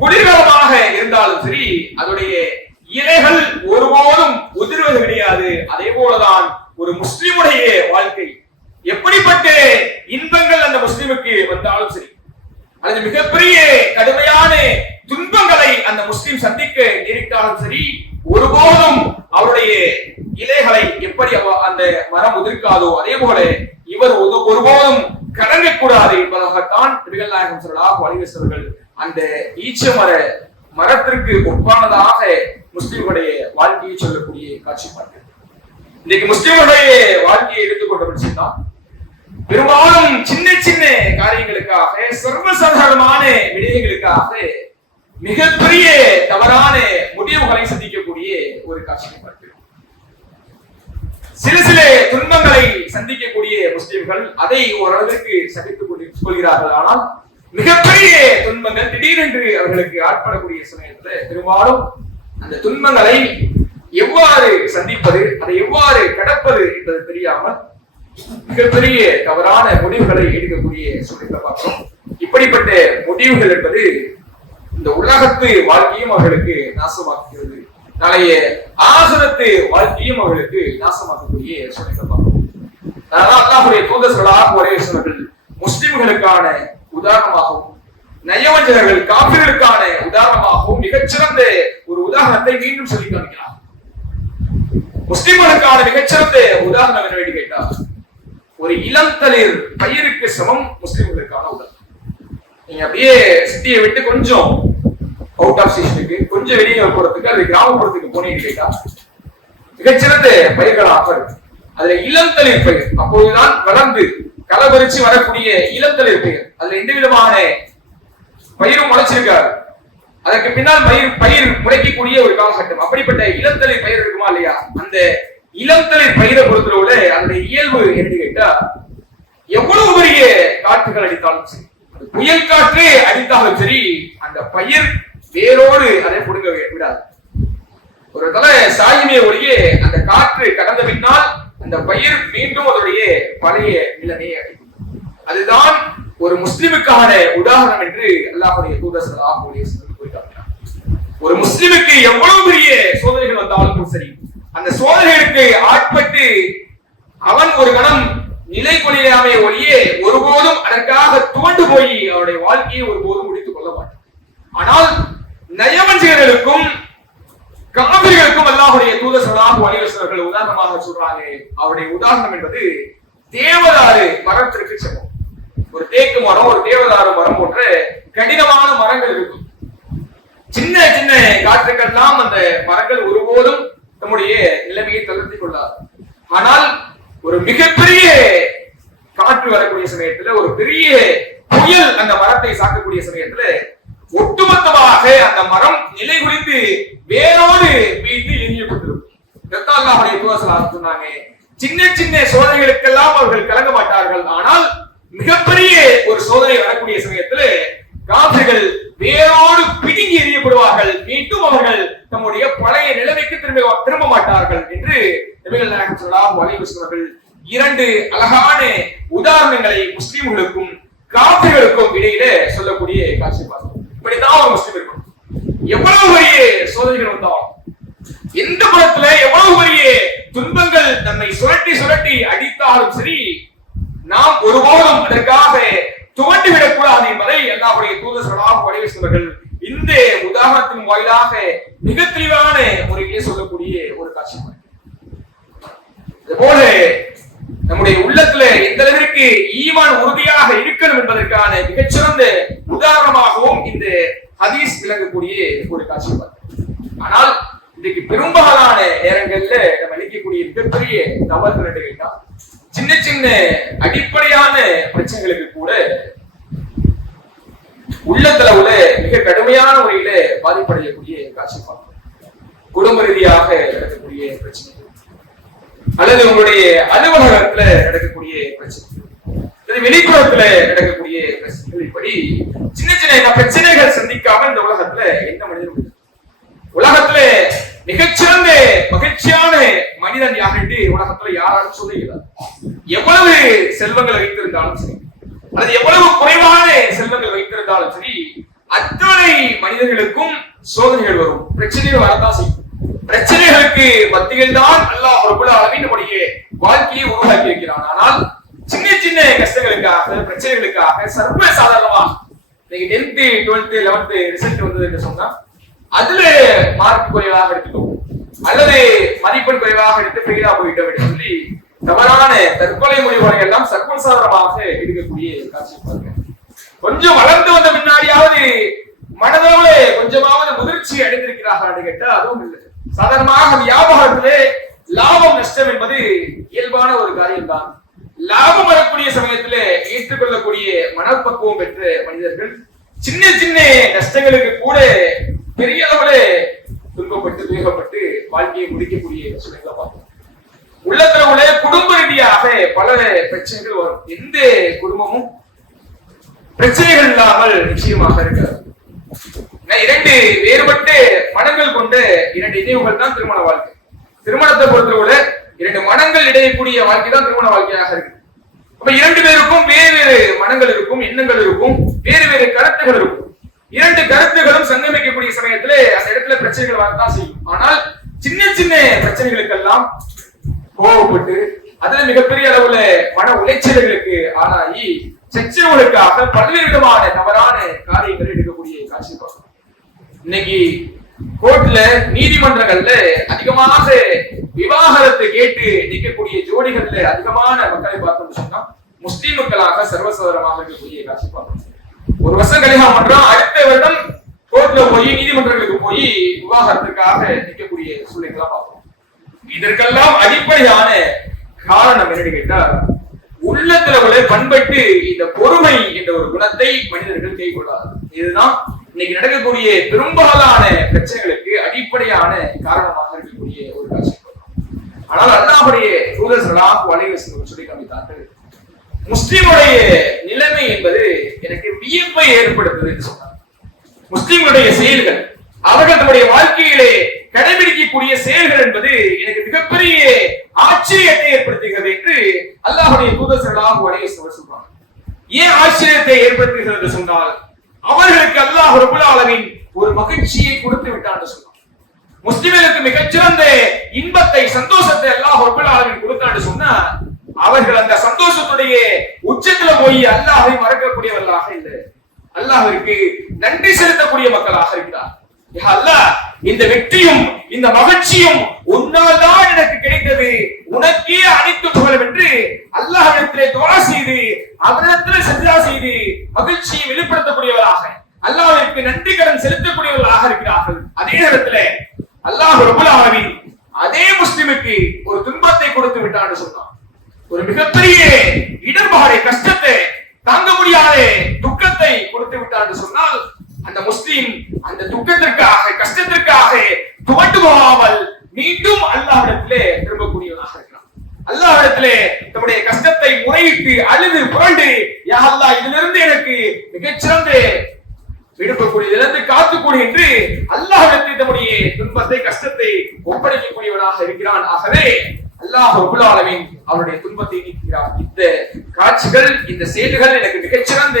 குளிர்காலமாக இருந்தாலும் சரி, அதனுடைய இலைகள் ஒருபோதும் உதிர்வது கிடையாது. அதே போலதான் ஒரு முஸ்லிமுடைய வாழ்க்கை, எப்படிப்பட்ட இன்பங்கள் அந்த முஸ்லிமுக்கு வந்தாலும் சரி, அல்லது மிகப்பெரிய கடுமையான துன்பங்களை அந்த முஸ்லிம் சந்திக்க நேரிட்டாலும் சரி, ஒருபோதும் அவருடைய இலைகளை எப்படி அந்த மரம் உதிர்க்காதோ அதே போல இவர் ஒருபோதும் கடங்கக்கூடாது என்பதாகத்தான் நபிகள் நாயகம் ஸல்லல்லாஹு அலைஹி வஸல்லம் அந்த ஈச்ச மரத்திற்கு ஒப்பானதாக முஸ்லிம்களுடைய வாழ்க்கையை சொல்லக்கூடிய காட்சி பார்க்கிறது. இன்னைக்கு முஸ்லிம்களுடைய வாழ்க்கையை எடுத்துக்கொண்ட பெரும்பாலும் சின்ன சின்ன காரியங்களுக்காக சர்வசாதாரணமான விடயங்களுக்காக மிகப்பெரிய தவறான முடிவுகளை சந்திக்கக்கூடிய ஒரு காட்சியை பார்க்கிறோம். சில சில துன்பங்களை சந்திக்கக்கூடிய முஸ்லிம்கள் அதை ஓரளவிற்கு சகித்துக் கொள்கிறார்கள். ஆனால் மிகப்பெரிய துன்பங்கள் திடீரென்று அவர்களுக்கு ஆட்படக்கூடிய சமயத்தில் பெரும்பாலும் அந்த துன்பங்களை எவ்வாறு சந்திப்பது, அதை எவ்வாறு கடப்பது என்பது தெரியாமல் மிகப்பெரிய தவறான முடிவுகளை எடுக்கக்கூடிய சூழ்நிலை பார்க்கிறோம். இப்படிப்பட்ட முடிவுகள் என்பது இந்த உலகத்து வாழ்க்கையும் அவர்களுக்கு நாசமாக்குகிறது, நாளைய ஆசனத்து வாழ்க்கையும் அவர்களுக்கு நாசமாக்கக்கூடிய சூழ்நிலை பார்க்கிறோம். அல்லாஹ்வுடைய தூதர் ஸல்லல்லாஹு அலைஹி வஸல்லம் முஸ்லிம்களுக்கான உதாரணமாகவும் நயவஞ்சகர்கள் காபிர்களுக்கான உதாரணமாகவும் மிகச்சிறந்த ஒரு உதாரணத்தை மீண்டும் சொல்லி காண்கிறார். முஸ்லிம்களுக்கான மிகச்சிறந்த உதாரணம் என்னவென்று கேட்டால் ஒரு இளந்தளிர் பயிருக்கு சமம் முஸ்லிம்களுக்கான உதாரணம். நீங்க அப்படியே சிட்டியை விட்டு கொஞ்சம் அவுட் ஆஃப் ஸ்டேஷனுக்கு கொஞ்சம் வெளியே போறதுக்கு அது கிராமப்புறத்துக்கு போனீங்க கேட்டா மிகச்சிறந்த பயிர்களாக இருக்கு. அதுல இளந்தளிர் பயிர் அப்போதுதான் வளர்ந்து களபறிச்சு வரக்கூடிய இளந்தளிர் பயிர், அதுல எந்த விதமான பயிரும் முளைச்சிருக்காரு, அதற்கு பின்னால் பயிர் முளைக்கக்கூடிய ஒரு காலகட்டம். அப்படிப்பட்ட இளந்தளிர் பயிர் இருக்குமா இல்லையா, அந்த இளந்தளிர் பயிரை பொறுத்தளவுல அந்த இயல்பு என்று கேட்டா எவ்வளவு பெரிய காற்றுகள் அடித்தாலும் சரி, புயல் காற்று அடித்தாலும் சரி, அந்த பயிர் வேரோடு அதை புடுங்க விடாது. ஒரு தலை சாயுமே ஒழிய அந்த காற்று கடந்த பின்னால் அந்த பயிர் மீண்டும் அதனுடைய பழைய நிலைமையை அடையும். அதுதான் ஒரு முஸ்லிமுக்கான உதாரணம் என்று அல்லாஹ்வுடைய தூதர் ஸல்லல்லாஹு அலைஹி வஸல்லம் கூறினார். ஒரு முஸ்லிமுக்கு எவ்வளவு பெரிய சோதனைகள் வந்தாலும் சரி, அந்த சோதனைகளுக்கு ஆட்பட்டு அவன் ஒரு கணம் நிலை கொள்ளாமே ஒழிய ஒருபோதும் அதற்காக துவண்டு போய் அவருடைய வாழ்க்கையை ஒருபோதும் முடித்துக் கொள்ள மாட்டான். ஆனால் நயவஞ்சகர்களுக்கும் காபிர்களுக்கும் அல்லாஹ்வுடைய தூதர் ஸல்லல்லாஹு அலைஹி வஸல்லம் உதாரணமாக சொல்றாங்க. அவருடைய உதாரணம் என்பது தேவதாரு மரத்திற்கு சமம். ஒரு தேக்கு மரம், ஒரு தேவதாரு மரம் போன்ற கடினமான மரங்கள் இருக்கும். சின்ன சின்ன காற்றுக்கெல்லாம் அந்த மரங்கள் ஒருபோதும் நம்முடைய நிலைமையை தளர்த்திக் கொள்ளாது. ஆனால் ஒரு மிகப்பெரிய காற்று வரக்கூடிய சமயத்துல, ஒரு பெரிய புயல் அந்த மரத்தை சாக்கக்கூடிய சமயத்துல ஒட்டுமொத்தமாக அந்த மரம் நிலை குறித்து வேரோடு மீது எரியப்பட்டிருக்கும். சொன்னாங்க, சின்ன சின்ன சோதனைகளுக்கெல்லாம் அவர்கள் கலங்க மாட்டார்கள். ஆனால் மிகப்பெரிய ஒரு சோதனை வரக்கூடிய சமயத்துல காபிர்கள் வேரோடு பிடுங்கி எறியப்படுவார்கள். மீண்டும் அவர்கள் தம்முடைய பழைய நிலைமைக்கு திரும்ப மாட்டார்கள் என்று நபிகள் நாயகம் ஸல்லல்லாஹு அலைஹி வஸல்லம் இரண்டு அழகான உதாரணங்களை முஸ்லிம்களுக்கும் காபிர்களுக்கும் இடையிலே சொல்லக்கூடிய காட்சி பார்க்கிறோம். இப்படித்தான் ஒரு முஸ்லிம் இருக்கணும். எவ்வளவு பெரிய சோதனைகள் வந்தாலும், எந்த புறத்துல எவ்வளவு பெரிய துன்பங்கள் நம்மை சுரட்டி சுரட்டி அடித்தாலும் சரி, நாம் ஒருபோதும் அதற்காக துவண்டுவிடக் கூடாது என்பதை அல்லாஹ்வுடைய தூதர் ஸல்லல்லாஹு அலைஹி வஸல்லம் இந்த உதாரணத்தின் வாயிலாக மிக தெளிவான முறையிலே சொல்லக்கூடிய ஒரு காட்சி. இதுபோல நம்முடைய உள்ளத்துல எந்த அளவிற்கு ஈமான் உறுதியாக இருக்கணும் என்பதற்கான மிகச்சிறந்த உதாரணமாகவும் இந்த ஹதீஸ் விளங்கக்கூடிய ஒரு காட்சி. ஆனால் இன்றைக்கு பெரும்பாலான நேரங்கள்ல நம்ம அளிக்கக்கூடிய மிகப்பெரிய தவறுகள் என்று கேட்டால், சின்ன சின்ன அடிப்படையான பிரச்சனைகளுக்கு கூட உள்ளத்தளவுல மிக கடுமையான முறையில பாதிப்படையக்கூடிய காட்சி பார்க்கிறோம். குடும்ப ரீதியாக நடக்கக்கூடிய பிரச்சனைகள், அல்லது உங்களுடைய அலுவலகத்துல நடக்கக்கூடிய பிரச்சனை, வெளிப்புறத்துல நடக்கக்கூடிய பிரச்சனைகள், இப்படி சின்ன சின்ன பிரச்சனைகள் சந்திக்காம இந்த உலகத்துல எந்த மனிதனும் உலகத்துல மிகச்சிறந்த மகிழ்ச்சியான மனிதன் யார் என்று உலகத்துல யாராலும் சொல்லுகிறார். எவ்வளவு செல்வங்கள் வைத்திருந்தாலும் சரி, அல்லது எவ்வளவு குறைவான செல்வங்கள் வைத்திருந்தாலும் சரி, அத்தனை மனிதர்களுக்கும் சோதனைகள் வரும், பிரச்சனைகள் வரத்தான் செய்யும். பிரச்சனைகளுக்கு மத்தியில் தான் அல்லாஹ் ரப்பல் ஆலமீன் நம்முடைய வாழ்க்கையை உருவாக்கி இருக்கிறான். ஆனால் சின்ன சின்ன கஷ்டங்களுக்காக, பிரச்சனைகளுக்காக சர்வ சாதாரணமா நீங்க 10th 12th 11th ரிசல்ட் வந்தது என்று சொன்னா அதுல மார்க் குறைவாக எடுத்துக்கோங்க, அல்லது மதிப்பெண் குறைவாக எடுத்து ஃபெயிலா போயிட்டோம் என்று சொல்லி தவறான தற்கொலை முடிவுகளை எல்லாம் சர்வசாதாரணமாக எடுக்கக்கூடிய காட்சி பாருங்க. கொஞ்சம் வளர்ந்து வந்த முன்னாடியாவது மனதளவுல கொஞ்சமாவது முதிர்ச்சி அடைந்திருக்கிறார்கள் கேட்டா அதுவும் இல்லை. சாதாரணமாக வியாபாரத்திலே லாபம் நஷ்டம் என்பது இயல்பான ஒரு காரியம் தான். லாபம் வரக்கூடிய சமயத்திலே ஏற்றுக்கொள்ளக்கூடிய மனப்பக்குவம் பெற்ற மனிதர்கள் சின்ன சின்ன நஷ்டங்களுக்கு கூட பெரிய அளவுல துன்பப்பட்டு துயகப்பட்டு வாழ்க்கையை முடிக்கக்கூடிய சூழ்நிலை பார்த்தோம். உள்ளத்துல குடும்ப ரீதியாக பல பிரச்சனைகள் வரும். எந்த குடும்பமும் பிரச்சனைகள் இல்லாமல் நிச்சயமாக இருக்கிறது. இரண்டு வேறுபட்ட மனங்கள் கொண்ட இரண்டு இணைவுகள் தான் திருமண வாழ்க்கை. திருமணத்தை பொறுத்தவரை இரண்டு மனங்கள் இடையக்கூடிய வாழ்க்கை தான் திருமண வாழ்க்கையாக இருக்கு. அப்ப இரண்டு பேருக்கும் வேறு வேறு மனங்கள் இருக்கும், எண்ணங்கள் இருக்கும், வேறு வேறு கருத்துகள் இருக்கும். இரண்டு கருத்துகளும் சங்கமிக்கக்கூடிய சமயத்துல அந்த இடத்துல பிரச்சனைகள் வரத்தான் செய்யும். ஆனால் சின்ன சின்ன பிரச்சனைகளுக்கெல்லாம் கோபப்பட்டு அதுல மிகப்பெரிய அளவுல மன உளைச்சல்களுக்கு ஆளாகி சச்சரவுகளுக்காக பல்வேறு விதமான தவறான காரியங்கள் எடுக்கக்கூடிய காட்சி பார்க்கணும். இன்னைக்கு கோர்ட்ல நீதிமன்றங்கள்ல அதிகமாக விவாகரத்து கேட்டு நிற்கக்கூடிய ஜோடிகள்ல அதிகமான மக்களை பார்த்தோம்னு சொன்னா முஸ்லிம் மக்களாக சர்வசாதாரணமாக இருக்கக்கூடிய காட்சி பார்க்கணும். ஒரு வருஷம் கல்யாணம் பண்றோம், அடுத்த வருடம் கோர்ட்ல போய் நீதிமன்றங்களுக்கு போய் விவாகரத்துக்காக நிற்கக்கூடிய சூழ்நிலை பார்க்கணும். இதற்கெல்லாம் அடிப்படையான காரணம் என்னன்னு கேட்டா உள்ளத்துல பண்பட்டு இந்த பொறுமை என்ற ஒரு குணத்தை மனிதர்கள் கைக்கொள்ளாது. இதுதான் இன்னைக்கு நடக்கக்கூடிய பெரும்பாலான பிரச்சனைகளுக்கு அடிப்படையான காரணமாக இருக்கக்கூடிய ஒரு காட்சி. ஆனால் அல்லாஹ்வுடைய தூதர் ஸல்லல்லாஹு அலைஹி வஸல்லம் சொல்லி காமித்தார்கள், முஸ்லிமுடைய நிலைமை என்பது எனக்கு வியப்பை ஏற்படுத்துது என்று சொன்னார். முஸ்லிம்களுடைய செயல்கள், அவர்கள் தன்னுடைய வாழ்க்கையிலே கடைபிடிக்கக்கூடிய செயல்கள் என்பது எனக்கு மிகப்பெரிய ஆச்சரியத்தை ஏற்படுத்துகிறது என்று அல்லாஹ்வுடைய தூதர் ஸல்லல்லாஹு அலைஹி வஸல்லம் சொல்றாங்க. ஏன் ஆச்சரியத்தை ஏற்படுத்துகிறது என்று சொன்னால் அவர்களுக்கு அல்லாஹ் ரப்பல் ஆலமீன் ஒரு மகிழ்ச்சியை கொடுத்து விட்டான்னு சொன்னார். முஸ்லிம்களுக்கு மிகச்சிறந்த இன்பத்தை சந்தோஷத்தை அல்லாஹ் ரப்பல் ஆலமீன் கொடுத்தான்னு சொன்னா அவர்கள் அந்த சந்தோஷத்துடைய உச்சத்துல போய் அல்லாஹ்வை மறக்கக்கூடியவர்களாக இல்லை, அல்லாஹ்விற்கு நன்றி செலுத்தக்கூடிய மக்களாக இருக்கிறார். அல்லாஹ் இந்த வெற்றியும் இந்த மகிழ்ச்சியும் உன்னால் தான் எனக்கு கிடைத்தது, உனக்கே அனைத்து புகழும் என்று அல்லாஹ்விடத்திலே துஆ செய்து அவரிடத்திலே சஜ்தா செய்து மகிழ்ச்சியை வெளிப்படுத்தக்கூடியவராக அல்லாஹ்விற்கு நன்றி கடன் செலுத்தக்கூடியவர்களாக இருக்கிறார்கள். அதே நேரத்தில் அல்லாஹ் ரப்பல் ஆலமீன் அதே முஸ்லிமுக்கு ஒரு துன்பத்தை கொடுத்து விட்டான்னு சொன்னான். ஒரு மிகப்பெரிய இடர்பாடு, கஷ்டத்தை தாங்க முடியாத துக்கத்தை கொடுத்து விட்டான்னு சொன்னால் அந்த முஸ்லிம் அந்த துக்கத்திற்காக கஷ்டத்திற்காக துவண்டு போகாமல் மீண்டும் அல்லாஹ்விடத்திலே திரும்பக்கூடியவனாக இருக்கிறான். அல்லாஹ்விடத்திலே தன்னுடைய கஷ்டத்தை முறையிட்டு அழுது புரண்டு, யா அல்லாஹ் இதிலிருந்து எனக்கு மிகச்சிறந்த விடுபக்கூடியதிலிருந்து காத்துக்கூடிய என்று அல்லாஹ்விடத்தில் தன்னுடைய துன்பத்தை கஷ்டத்தை ஒப்படைக்கக்கூடியவனாக இருக்கிறான். ஆகவே அல்லாஹ் ரப்பல் ஆலமீன் அவருடைய துன்பத்தை நீக்கிறார். இந்த காட்சிகள், இந்த செயல்கள் எனக்கு மிகச்சிறந்த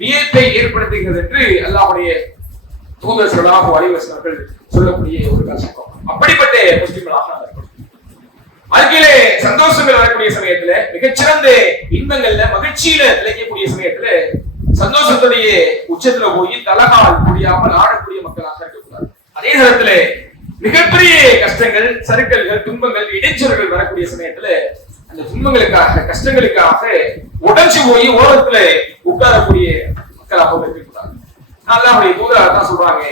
வியப்பை ஏற்படுத்துகிறது என்று அல்லாஹ்வுடைய தூதர் ஸல்லல்லாஹு அலைஹி வஸல்லம் சொல்லக்கூடிய ஒரு காட்சி. அப்படிப்பட்ட முஸ்லிம்களாக வாழ்க்கையிலே சந்தோஷங்கள் வரக்கூடிய சமயத்துல மிகச்சிறந்த இன்பங்கள்ல மகிழ்ச்சியில திளைக்கக்கூடிய சமயத்துல சந்தோஷத்துடைய உச்சத்துல போய் தலகால் முடியாமல் ஆடக்கூடிய மக்களாக இருக்கக்கூடாது. அதே நேரத்துல மிகப்பெரிய கஷ்டங்கள், சறுக்கல்கள், துன்பங்கள், இடைச்சல்கள் வரக்கூடிய சமயத்துல அந்த துன்பங்களுக்காக கஷ்டங்களுக்காக உடைஞ்சு போய் ஓரத்துல உட்காரக்கூடிய மக்களாக இருக்கக்கூடாது. அல்லாஹ்வுடைய தூதர் தான் சொல்றாங்க,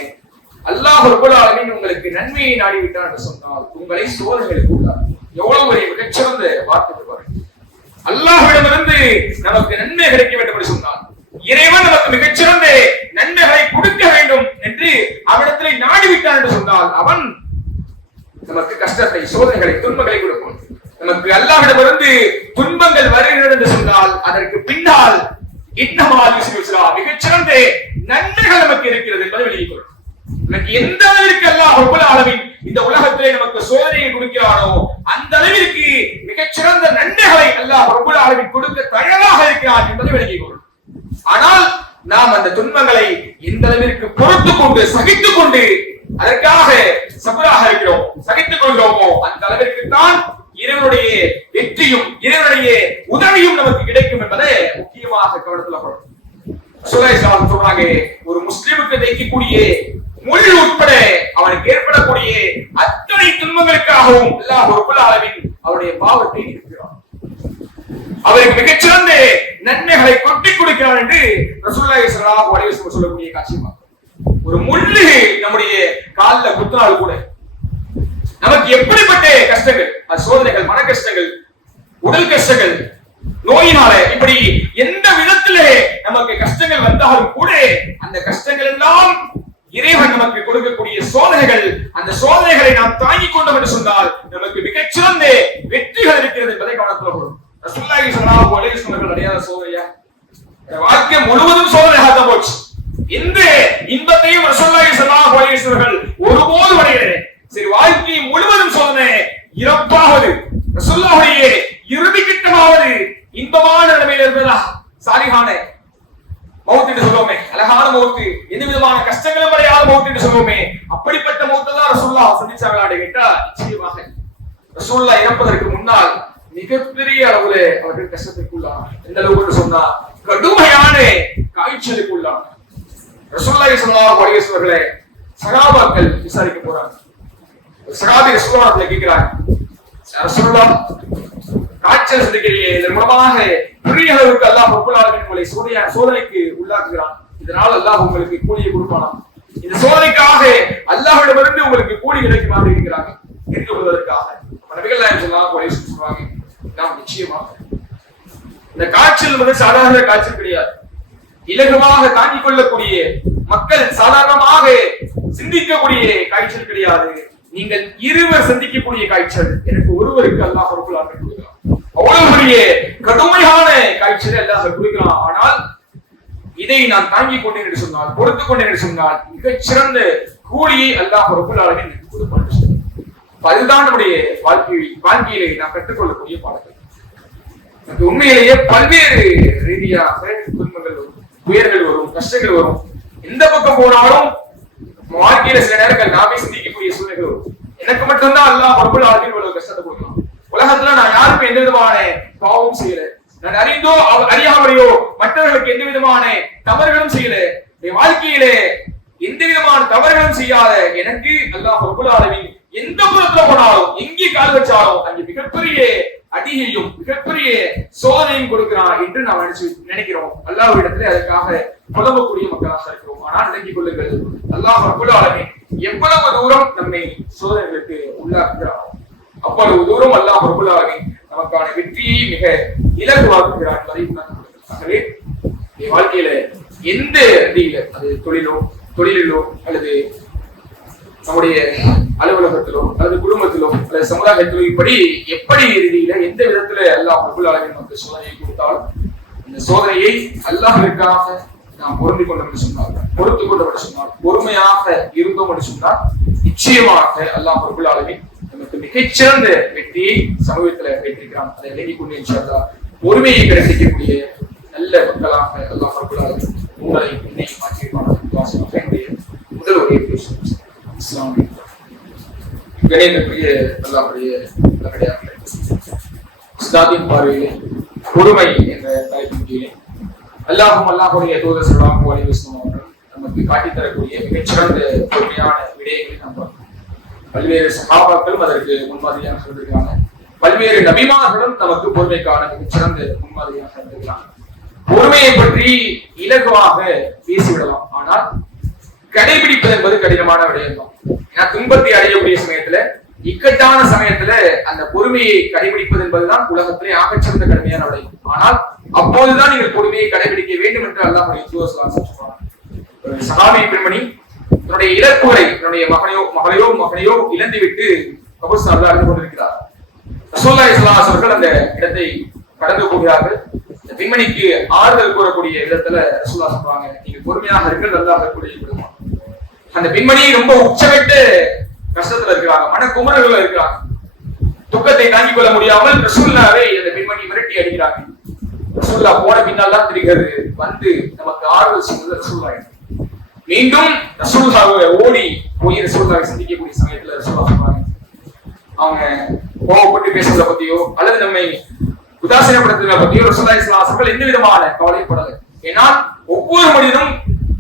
அல்லாஹ் ரப்பல் ஆலமீன் உங்களுக்கு நன்மையை நாடி விட்டார் என்று சொன்னால் உங்களை சோதனைகளுக்கு உள்ளார். எவ்வளவு ஒரு மிகச்சிறந்த வார்த்தை பாருங்க. அல்லாஹ்விடமிருந்து நமக்கு நன்மை கிடைக்க வேண்டும் என்று சொன்னால் இறைவன் நமக்கு மிகச்சிறந்த நன்மைகளை கொடுக்க வேண்டும் என்று அவனிடத்திலே நாடிவிட்டான் என்று சொன்னால் அவன் நமக்கு கஷ்டத்தை, சோதனைகளை, துன்பங்களை கொடுக்கும். நமக்கு அல்லாஹ்விடமிருந்து துன்பங்கள் வருகிறது என்று சொன்னால் அதற்கு பின்னால் மிகச்சிறந்த நன்மைகள் நமக்கு இருக்கிறது என்பதை வெளியிடுகிறோம். நமக்கு எந்த அளவிற்கு அல்லாஹ் ரப்பல் ஆலமீன் இந்த உலகத்திலே நமக்கு சோதனையை கொடுக்கிறானோ அந்த அளவிற்கு மிகச்சிறந்த நன்மைகளை அல்லாஹ் ரப்பல் ஆலமீன் கொடுக்க தயாராக இருக்கிறார் என்பதை வெளியிடுகிறோம். ஆனால் நாம் அந்த துன்பங்களை எந்த அளவிற்கு பொறுத்துக் கொண்டு சகித்துக் கொண்டு அதற்காக சபராக இருக்கிறோம், சகித்துக் கொள்கிறோமோ அந்த அளவிற்கு தான் இறைவனுடைய வெற்றியும் இறைவனுடைய உதவியும் நமக்கு கிடைக்கும் என்பதை முக்கியமாக கவனத்தில் கொள்ளணும். சொல்றாங்க, ஒரு முஸ்லிமுக்கு தைக்கக்கூடிய மொழி உட்பட அவனுக்கு ஏற்படக்கூடிய அத்தனை துன்பங்களை ஊடாகவும் அல்லாஹ் ரப்பல் ஆலமீன் அவருடைய பாவத்தை இருக்கிறார். அவருக்கு மிகச்சிறந்த நன்மைகளை கொட்டி கொடுக்கிறார் என்று ரசூலுல்லாஹி ஸல்லல்லாஹு அலைஹி வஸல்லம் சொல்லக்கூடிய காட்சி. ஒரு முள்ளு நம்முடைய காலில் குத்தினால் கூட நமக்கு எப்படிப்பட்ட கஷ்டங்கள், சோதனைகள், மன கஷ்டங்கள், உடல் கஷ்டங்கள், நோயினால இப்படி எந்த விதத்திலே நமக்கு கஷ்டங்கள் வந்தாலும் கூட அந்த கஷ்டங்கள் எல்லாம் இறைவன் நமக்கு கொடுக்கக்கூடிய சோதனைகள், அந்த சோதனைகளை நாம் தாங்கிக் கொண்டோம் என்று சொன்னால் நமக்கு மிகச்சிறந்த வெற்றிகள் இருக்கிறது என்பதை கவனத்தில் கொள்ளும். ரசூலுல்லாஹி ஸல்லல்லாஹு அலைஹி வஸல்லம் அடையாத சோதனையா? வாழ்க்கை முழுவதும் சோதனையாக போச்சு. இந்த இன்பத்தையும் ரசூலுல்லாஹி ஸல்லல்லாஹு அலைஹி வஸல்லம் ஒருபோதும் அடையவில்லை. சரி, வாழ்க்கை முழுவதும் சோதனை, இறப்பாவது ரசூலுல்லாஹுடைய இறுதி கிட்டமாவது இன்பமான நிலைமையில் இருந்ததா? சாலிஹான மௌத் என்று சொல்லுவோமே, அழகான மௌத்து, எந்த விதமான கஷ்டங்களும் அடையாத மௌத் என்று சொல்லுவோமே, அப்படிப்பட்ட மௌத்தை தான் ரசூலுல்லாஹ் சந்திச்சாங்களான்னு கேட்டா நிச்சயமாக ரசூலுல்லாஹ் இறப்பதற்கு முன்னால் மிகப்பெரிய அளவுல அவர்கள் கஷ்டத்திற்குள்ளார். எந்த அளவுக்கு சொன்னா கடுமையான காய்ச்சலுக்குள்ளார். ரசூலுல்லாஹி ஸல்லல்லாஹு அலைஹி வஸல்லம் சஹாபாக்கள் விசாரிக்க போறாங்க. சஹாபி ரசூலுல்லாஹ் கேட்கிறாங்க, ரசூலுல்லாஹ் காய்ச்சல் சந்திக்கிறீங்க, இதன் மூலமாக பெரிய அளவுக்கு அல்லாஹ் ரப்பல் ஆலமீன் உங்களை சோதனைக்கு உள்ளாக்குகிறான், இதனால் அல்லாஹ் உங்களுக்கு கூலியை கொடுப்பானாம், இந்த சோதனைக்காக அல்லாஹ்விடமிருந்து உங்களுக்கு கூலி கிடைக்குமாறு இருக்கிறாங்க தெரிந்து கொள்வதற்காக. நபிகள் நாயகம் ஸல்லல்லாஹு அலைஹி வஸல்லம் சொல்றாங்க, நாம் நிச்சயமாக இந்த காய்ச்சல் வந்து சாதாரண காய்ச்சல் கிடையாது, இலகுவாக தாங்கிக் கொள்ளக்கூடிய, மக்கள் சாதாரணமாக சிந்திக்கக்கூடிய காய்ச்சல் கிடையாது, நீங்கள் இருவர் சந்திக்கக்கூடிய காய்ச்சல். எனக்கு ஒருவருக்கு அல்லாஹ் ரப்பல் ஆலமீன் கொடுக்கிறான், அவ்வளவு பெரிய கடுமையான காய்ச்சல் அல்லாஹ் கொடுக்கிறான். ஆனால் இதை நான் தாங்கிக் கொண்டேன் என்று சொன்னால், பொறுத்துக் கொண்டேன் என்று சொன்னால் மிகச்சிறந்த கூலியை அல்லாஹ் ரப்பல் ஆலமீன் எனக்கு கொடுப்பான். அதுதான் நம்முடைய வாழ்க்கையிலே நாம் கற்றுக்கொள்ளக்கூடிய பாடங்கள். உண்மையிலேயே பல்வேறு ரீதியாக துன்பங்கள் வரும், துயர்கள் வரும், கஷ்டங்கள் வரும். எந்த பக்கம் போனாலும் வாழ்க்கையில சில நேரங்கள் நாமே சிந்திக்கக்கூடிய சூழ்நிலைகள் வரும். எனக்கு மட்டும்தான் அல்லாஹ் ரப்பல் ஆலமீன் இவ்வளவு கஷ்டத்தை கொடுக்கலாம். உலகத்துல நான் யாருக்கும் எந்த விதமான பாவமும் செய்யல, நான் அறிந்தோ அறியாமலையோ மற்றவர்களுக்கு எந்த விதமான தவறுகளும் செய்யல, என் வாழ்க்கையிலே எந்த விதமான தவறுகளும் செய்யாத எனக்கு அல்லாஹ் ரப்பல் ஆலமீன் எந்த புறத்துல போனாலும், எங்கே கால் வச்சாலும் அங்கே மிகப்பெரிய அடியையும் மிகப்பெரிய சோதனையும் கொடுக்கிறான் என்று நாம் நினைக்கிறோம். அல்லாஹ்விடத்திலே அதற்காக புலம்பக்கூடிய மக்களாக இருக்கிறோம். ஆனால் நினைக்கிக் கொள்ளுங்கள், அல்லாஹ் ரப்பல் ஆலமீன் எவ்வளவு தூரம் நம்மை சோதனைகளுக்கு உள்ளாக்குகிறார், அவ்வளவு தூரம் அல்லாஹ் ரப்பல் ஆலமீன் நமக்கான வெற்றியை மிக இலகுவாக்குகிறார் என்பதை ஆகவே வாழ்க்கையில எந்த ரீதியில, அது தொழிலிலோ அல்லது நம்முடைய அலுவலகத்திலோ அல்லது குடும்பத்திலோ அல்லது சமுதாயத்திலோ இப்படி எப்படி ரீதியில எந்த விதத்துல அல்லாஹ் ரப்பல் ஆலமீன் நமக்கு சோதனையை கொடுத்தாலும் இந்த சோதனையை அல்லாஹ்விற்காக நாம் பொருந்திக் கொண்டோம் என்று சொன்னார், பொறுத்துக் கொண்டோம் என்று சொன்னார், பொறுமையாக இருந்தோம் என்று சொன்னார், நிச்சயமாக அல்லாஹ் ரப்பல் ஆலமீன் நமக்கு மிகச்சிறந்த வெற்றியை சமூகத்துல வைத்திருக்கிறான். அதை விளங்கிக் கொண்டு இன்ஷா அல்லாஹ் பொறுமையை கிடைக்கக்கூடிய நல்ல மக்களாக அல்லாஹ் ரப்பல் ஆலமீன் உங்களை என்னை மாற்றியிருப்பான். முதல் ஒரு கணேந்திரிய அல்லாஹ்வுடைய நல்லடியார்களே, இஸ்லாத்தின் பார்வையிலே பொறுமை என்ற தலைப்பின் கீழே அல்லாஹ்வுடைய தூதர் ஸல்லல்லாஹு அலைஹி வஸல்லம் அவர்கள் நமக்கு காட்டித் தரக்கூடிய மிகச்சிறந்த பொறுமையான விடயங்களை நாம் பல்வேறு சஹாபாக்களும் அதற்கு முன்மாதிரியாக இருந்திருக்கிறாங்க, பல்வேறு நபிமார்களும் நமக்கு பொறுமைக்கான மிகச்சிறந்த முன்மாதிரியாக இருந்திருக்கிறாங்க. பொறுமையை பற்றி இலகுவாக பேசிவிடலாம், ஆனால் கடைபிடிப்பது என்பது கடினமான விடயம் தான். ஏன்னா துன்பத்தை அடையக்கூடிய சமயத்துல, இக்கட்டான சமயத்துல அந்த பொறுமையை கடைபிடிப்பது என்பதுதான் உலகத்திலே ஆகச்சிறந்த கடுமையான விடயம். ஆனால் அப்போதுதான் நீங்கள் பொறுமையை கடைபிடிக்க வேண்டும் என்று அல்லாஹ்வுடைய தூதர் ஸல்லல்லாஹு அலைஹி வஸல்லம் சஹாபி பெண்மணி தன்னுடைய இலக்குவரை தன்னுடைய மகனையோ இழந்துவிட்டு கபர்ஸ்தான்ல அழுது கொண்டிருக்கிறார். ரசூலுல்லாஹி ஸல்லல்லாஹு அலைஹி வஸல்லம் அந்த இடத்தை கடந்து போகிறார்கள். இந்த பெண்மணிக்கு ஆறுதல் கூறக்கூடிய விதத்துல ரசூலுல்லாஹ் சொல்றாங்க, நீங்க பொறுமையாக இருக்கிறது அல்லாஹ் கூடிய விடுமா. அந்த பெண்மணி ரொம்ப உச்சமிட்டு கஷ்டத்துல இருக்கிறாங்க, மனக்குமரர்கள் இருக்கிறாங்க, துக்கத்தை தாங்கிக் கொள்ள முடியாமல் ரசூலுல்லாஹ்வை அந்த பெண்மணி மிரட்டி அடிக்கிறாங்க. ரசூலுல்லாஹ் போன பின்னால் தான் தெரிகிறது வந்து நமக்கு ஆறுதல் செய்வது ரசூலுல்லாஹ். மீண்டும் ரசூலுல்லாஹ்வை ஓடி போய் ரசூலுல்லாஹ்வை சந்திக்கக்கூடிய சமயத்துல ரசூலுல்லாஹ் சொல்றாங்க, அவங்க கோபப்பட்டு பேசுறத பத்தியோ அல்லது நம்மை உதாசீனப்படுத்துறத பத்தியோ ரசூலுல்லாஹி ஸல்லல்லாஹு அலைஹி வஸல்லம் எந்த விதமான கவலைப்படல. ஏன்னா ஒவ்வொரு மனிதனும்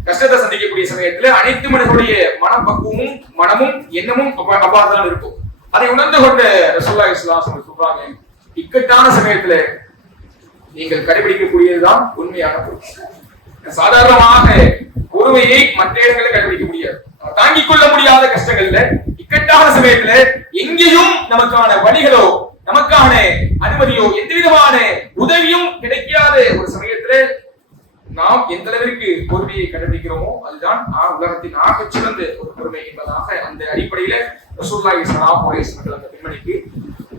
கஷ்டத்தை சந்திக்கக்கூடிய சமயத்துல அனைத்து மனிதனுடைய மனப்பக்குவமும் மனமும் எண்ணமும் அவ்வாறுதான் இருக்கும். அதை உணர்ந்து கொண்ட ரசூலுல்லாஹி ஸல்லல்லாஹு அலைஹி வஸல்லம் சொல்றாங்க, இக்கட்டான சமயத்துல நீங்கள் கடைபிடிக்கக்கூடியதுதான் உண்மையான பொறுமை. சாதாரணமாக பொறுமையை மற்ற இடங்களில் கடைபிடிக்க முடியாது. தாங்கிக் கொள்ள முடியாத கஷ்டங்கள்ல, இக்கட்டான சமயத்துல எங்கேயும் நமக்கான வழிகளோ நமக்கான அனுமதியோ எந்த விதமான உதவியும் கிடைக்காத ஒரு சமயத்துல நாம் எந்த அளவிற்கு பொறுமையை கடைபிடிக்கிறோமோ அதுதான் உலகத்தின் ஆகச்சிறந்த ஒரு பொறுமை என்பதாக அந்த அடிப்படையில ரசூலுல்லாஹி ஸல்லல்லாஹு அலைஹி வஸல்லம் அந்த பெண்மணிக்கு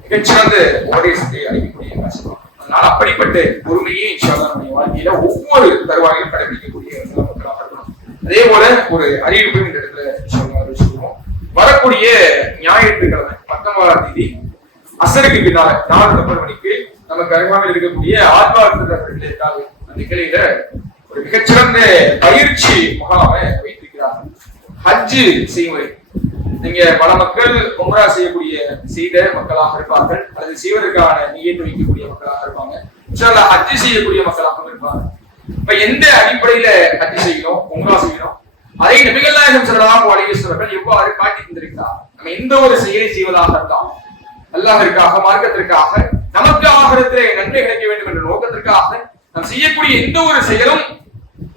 மிகச்சிறந்த உபதேசத்தை அளிக்கக்கூடிய கஷ்டம். அதனால அப்படிப்பட்ட பொறுமையை இன்ஷா அல்லாஹ் நம்முடைய வாழ்க்கையில ஒவ்வொரு தருவாயிலும் கடைபிடிக்கக்கூடிய மக்களாக இருக்கணும். அதே போல ஒரு அறிவிப்பு இந்த இடத்துல இன்ஷா அல்லாஹ் சொல்லுவோம். வரக்கூடிய ஞாயிற்றுக்கிழமை 19ஆம் தேதி அசருக்கு பின்னால 4:30 மணிக்கு நமக்கு அருகாமையில் இருக்கக்கூடிய ஆத்மார்த்தர்கள் அந்த கிளையில ஒரு மிகச்சிறந்த பயிற்சி முகாமை வைத்திருக்கிறார்கள். ஹஜ் செய்முறை. நீங்க பல மக்கள் உம்ரா செய்த மக்களாக இருப்பார்கள், அல்லது செய்வதற்கான நியத்து வைக்கக்கூடிய மக்களாக இருப்பாங்க, இன்ஷாஅல்லாஹ் ஹஜ் செய்யக்கூடிய மக்களாகவும் இருப்பாங்க. இப்ப எந்த அடிப்படையில ஹஜ் செய்யணும், உம்ரா செய்யணும், அதை நபிகள் நாயகம் ஸல்லல்லாஹு அலைஹி வஸல்லம் எவ்வாறு காட்டி தந்திருக்கிறார். நம்ம எந்த ஒரு செயலை செய்வதாக இருந்தாலும் அல்லாஹ்விற்காக, மார்க்கத்திற்காக, நமக்கு ஆகிரத்திலே நன்மை கிடைக்க வேண்டும் என்ற நோக்கத்திற்காக நாம் செய்யக்கூடிய எந்த ஒரு செயலும்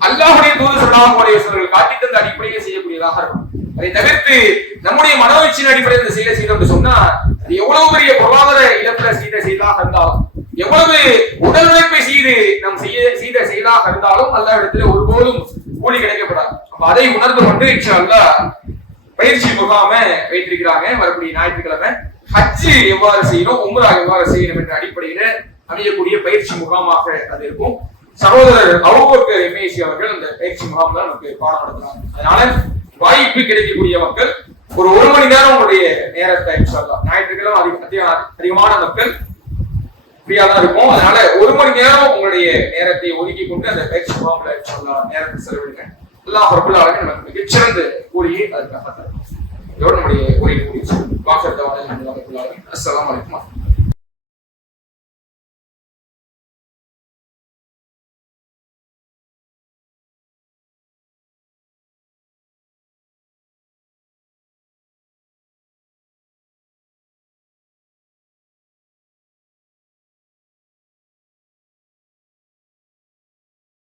அல்லாஹ்வுடைய தூதர் ஸல்லல்லாஹு அலைஹி வஸல்லம் காட்டி தந்த அடிப்படையில் செய்யக்கூடியதாக இருக்கும். அதை தவிர்த்து நம்முடைய மனோச்சின் அடிப்படையில் இந்த செயலை செய்தோம் சொன்னா அது எவ்வளவு பெரிய பொருளாதார இழப்புல செய்தாக இருந்தாலும், எவ்வளவு உடல் உழைப்பை செய்து நாம் செய்த செயலாக இருந்தாலும் அல்லாஹ்விடத்தில் ஒருபோதும் கூலி கிடைக்கப்படாது. அதை உணர்ந்து கொண்டு இன்ஷா அல்லாஹ் பயிற்சி முகாமை வைத்திருக்கிறாங்க. வரக்கூடிய ஞாயிற்றுக்கிழமை ஹஜ் எவ்வாறு செய்யணும், உம்ரா எவ்வாறு செய்யணும் என்ற அடிப்படையில அமையக்கூடிய பயிற்சி முகாமாக அது இருக்கும். சகோதரர் அபூபக்கர் எம்ஏசி அவர்கள் அந்த பயிற்சி முகாம்ல நமக்கு பாடம் நடத்துறாங்க. அதனால வாய்ப்பு கிடைக்கக்கூடிய மக்கள் ஒரு 1 மணி நேரம் உங்களுடைய நேரத்தை இன்ஷா அல்லாஹ் ஞாயிற்றுக்கிழமை அதிகமான மக்கள் ஃப்ரீயா தான் இருக்கும். அதனால 1 மணி நேரம் உங்களுடைய நேரத்தை ஒதுக்கி கொண்டு அந்த பயிற்சி முகாம்ல இன்ஷா அல்லாஹ் நேரத்தை செலவிடுங்க. அல்லாஹ் ரப்பல் ஆலமீன் நமக்கு மிகச்சிறந்த கூலியை அதுக்காக தருவார். இதோடு நம்முடைய உரையை முடிச்சு வாக்கெடுத்த அஸ்ஸலாமு அலைக்கும்.